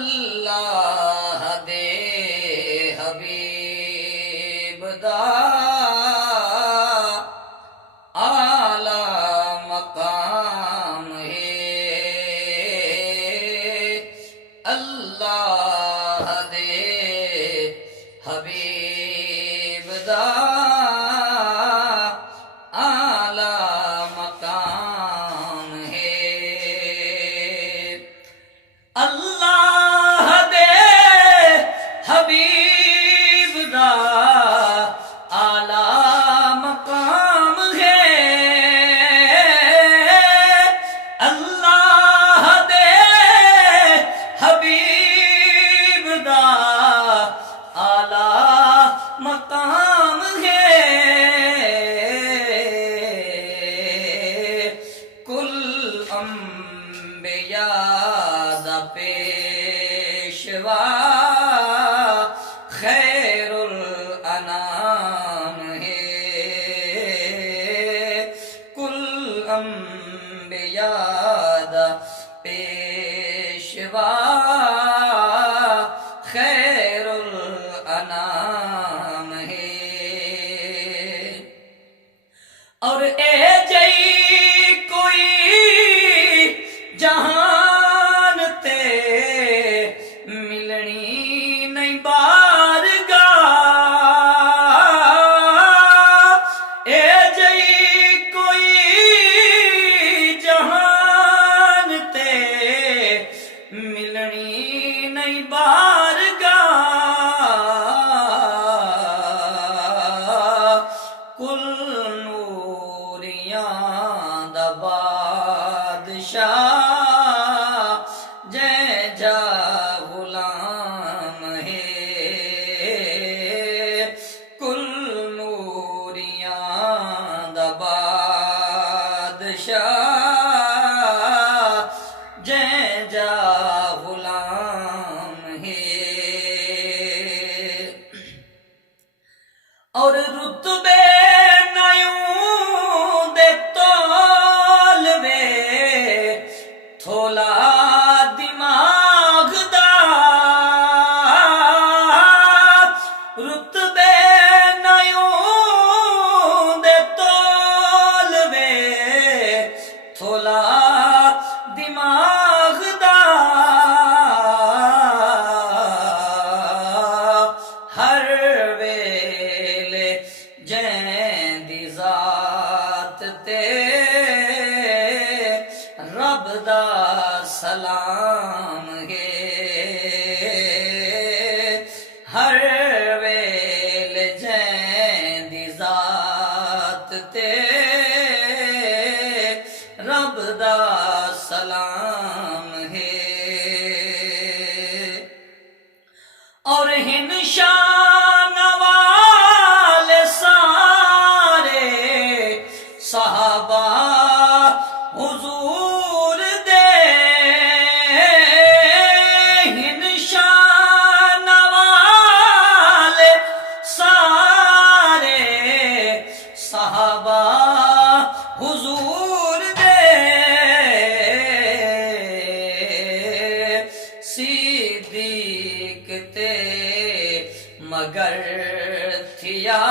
اللہ دے حبیب دا اعلی مقام ہے، اللہ دے حبیب دا اعلی مقام ہے، اللہ دے حبیب دا اعلی مقام ہے، اللہ دے حبیب دا اعلی مقام ہے، کل انبیاء دا پیشوا خیر الانام ہے، کل انبیاء دا پیشوا خیر الانام ہے، اور اے جئی کوئی جہان تے ملنی نہیں بارگاہ، اے جئی کوئی جہان تے ملنی نہیں بارگاہ، کل نوریاں دا بادشاہ جے جا غلام ہے، کل نوریاں دا بادشاہ جے جا غلام ہے، اور رتبے نیوں دے تولوے تھولا دماغ دا، رتبے نیوں دے تولوے تھولا دماغ دا، ہر ویلے جین دی ذات تے رب دا سلام ہے، ہر ویل جین دی ذات تے رب دا سلام ہے، اور ہن شان والے سارے صحابہ حضور دے، ہن شان والے سارے صحابہ حضور دے، صدیق تے مگر تھیا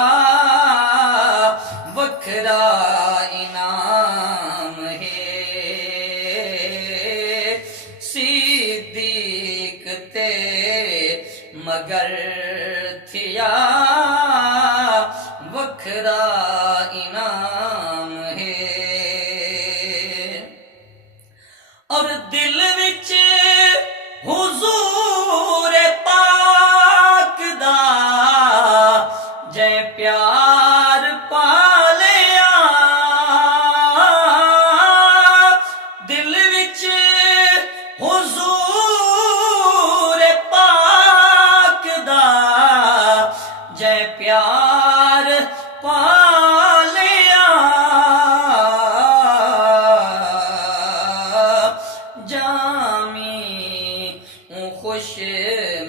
وکھرا انعام ہے، صدیق تے مگر تھیا وکھرا انعام ہے، اور دل وچ حضور پاک دا جے پیار پالیا، دل وچ حضور پاک دا جے پیار پالیا، جامی خوش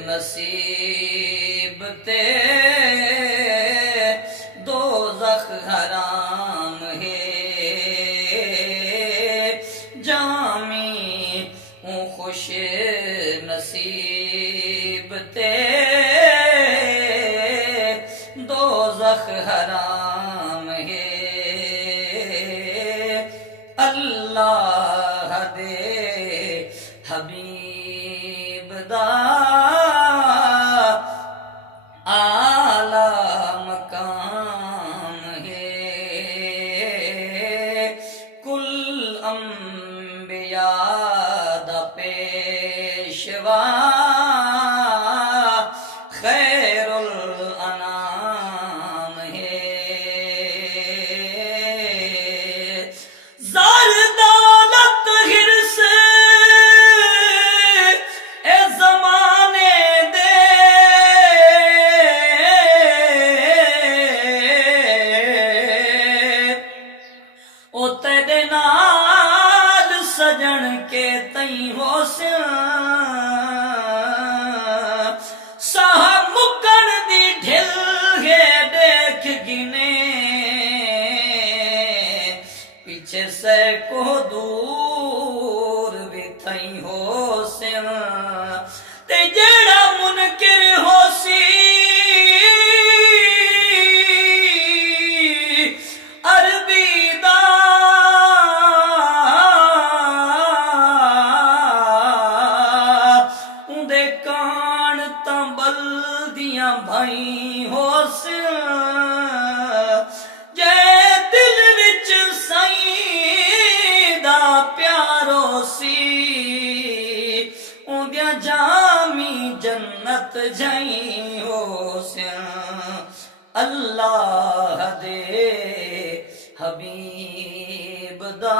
نصیب تے دوزخ حرام ہے، خوش نصیب تے دوزخ حرام ہے اللہ دے حبیب دا اعلی مقام ہے کل انبیاء دا پیشوا خیر الانام ہے زار دولت حرص اے زمانے دے او تیرے نال سجن کے تئیں حسن صاحب مکن دی ڈھل ہے دیکھ گنے پیچھے سے کو دور بھی تھئی ہو سن تے جیڑا منکر ہو سی عربی دا اندے کان تاں بلدیاں بھائی ہو سن جے دل وچ سائیں دا پیارو سی اندیاں جامی جنت جائیں ہو سن اللہ دے حبیب دا